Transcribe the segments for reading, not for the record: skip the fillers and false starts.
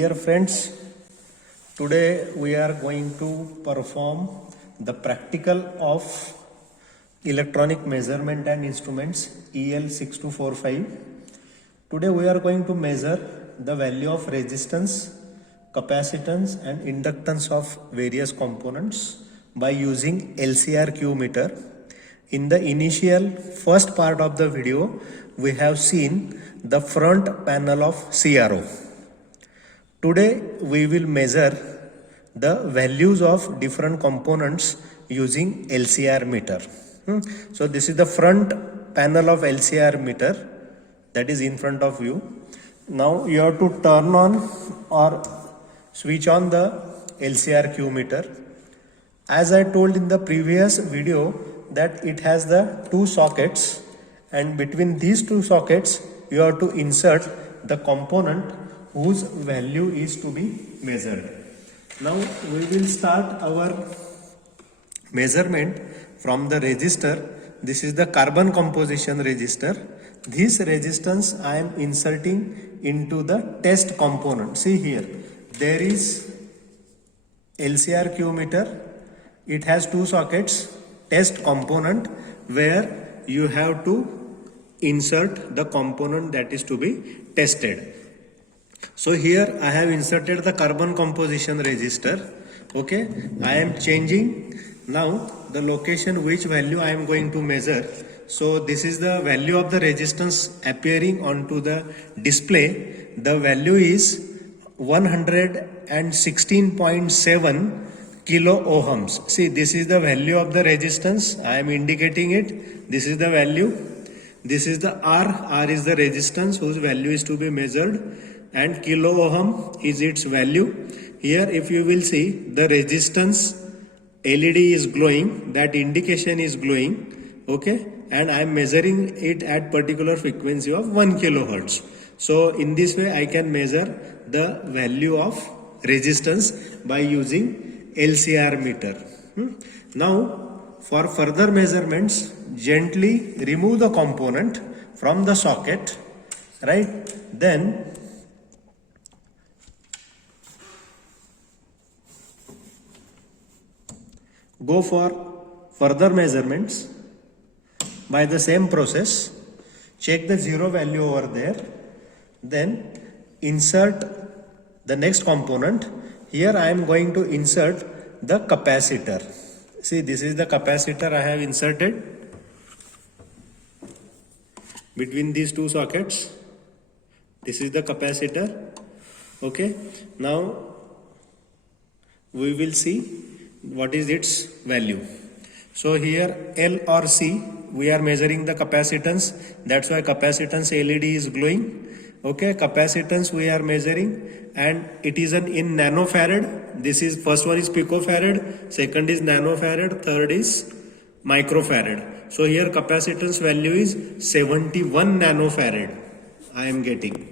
Dear friends, today we are going to perform the practical of electronic measurement and instruments EL6245. Today we are going to measure the value of resistance, capacitance and inductance of various components by using LCR-Q meter. In the initial first part of the video, we have seen the front panel of CRO. Today we will measure the values of different components using LCR meter. So this is the front panel of LCR meter that is in front of you. Now you have to turn on or switch on the LCR-Q meter. As I told in the previous video that it has the two sockets, and between these two sockets you have to insert the component whose value is to be measured. Now we will start our measurement from the resistor. This is the carbon composition resistor. This resistance I am inserting into the test component. See here, there is LCR-Q meter. It has two sockets, test component, where you have to insert the component that is to be tested. So here I have inserted the carbon composition resistor. Okay, I am changing now the location which value I am going to measure. So this is the value of the resistance appearing onto the display. The value is 116.7 kilo ohms. See, this is the value of the resistance. I am indicating it. This is the value. This is the R. R is the resistance whose value is to be measured, and kilo ohm is its value. Here if you will see, the resistance LED is glowing, that indication is glowing, okay, and I am measuring it at particular frequency of 1 kilohertz. So in this way I can measure the value of resistance by using LCR meter. Now for further measurements, gently remove the component from the socket, right? Then go for further measurements by the same process. Check the zero value over there. Then insert the next component. Here I am going to insert the capacitor. See, this is the capacitor I have inserted between these two sockets. This is the capacitor. Okay, now we will see what is its value. So here L or C, we are measuring the capacitance. That's why capacitance LED is glowing. Okay, capacitance we are measuring, and it is in nanofarad. This is, first one is picofarad, second is nanofarad, third is microfarad. So here capacitance value is 71 nanofarad I am getting.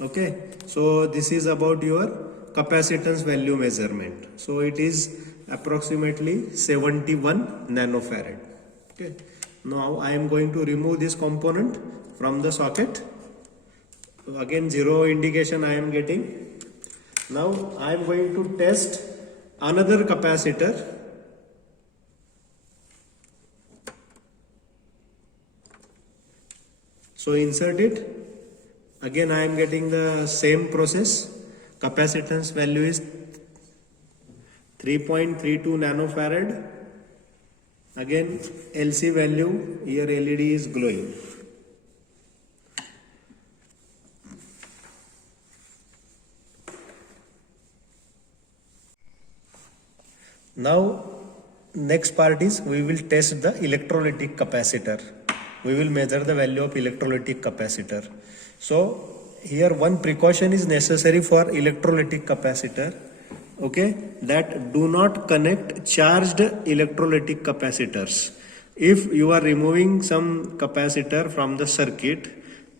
Okay, so this is about your capacitance value measurement. So it is approximately 71 nanofarad. Okay, now I am going to remove this component from the socket. Again, zero indication I am getting. Now I am going to test another capacitor. So insert it. Again I am getting the same process. Capacitance value is 3.32 nanofarad. Again LC value, here LED is glowing. Now next part is we will test the electrolytic capacitor. We will measure the value of electrolytic capacitor. So here one precaution is necessary for electrolytic capacitor, okay, that do not connect charged electrolytic capacitors. If you are removing some capacitor from the circuit,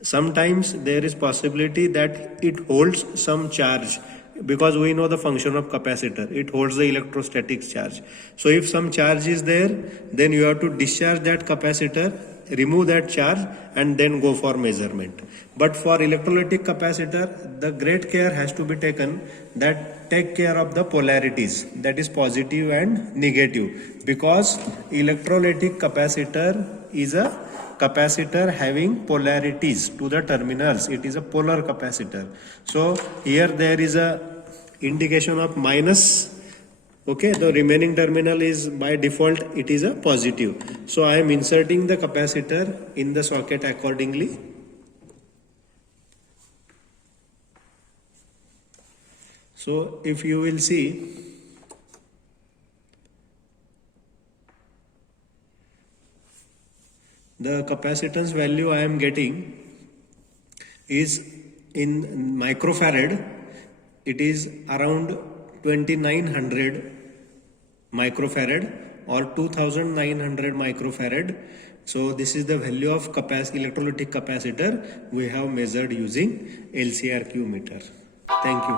sometimes there is possibility that it holds some charge because we know the function of capacitor. It holds the electrostatic charge. So if some charge is there, then you have to discharge that capacitor, remove that charge, and then go for measurement. But for electrolytic capacitor, the great care has to be taken that take care of the polarities, that is positive and negative, because electrolytic capacitor is a capacitor having polarities to the terminals. It is a polar capacitor. So here there is a indication of minus. Okay, the remaining terminal is by default it is a positive. So I am inserting the capacitor in the socket accordingly. So if you will see, the capacitance value I am getting is in microfarad. It is around 2900 microfarad or 2900 microfarad. So this is the value of electrolytic capacitor we have measured using LCRQ meter. Thank you.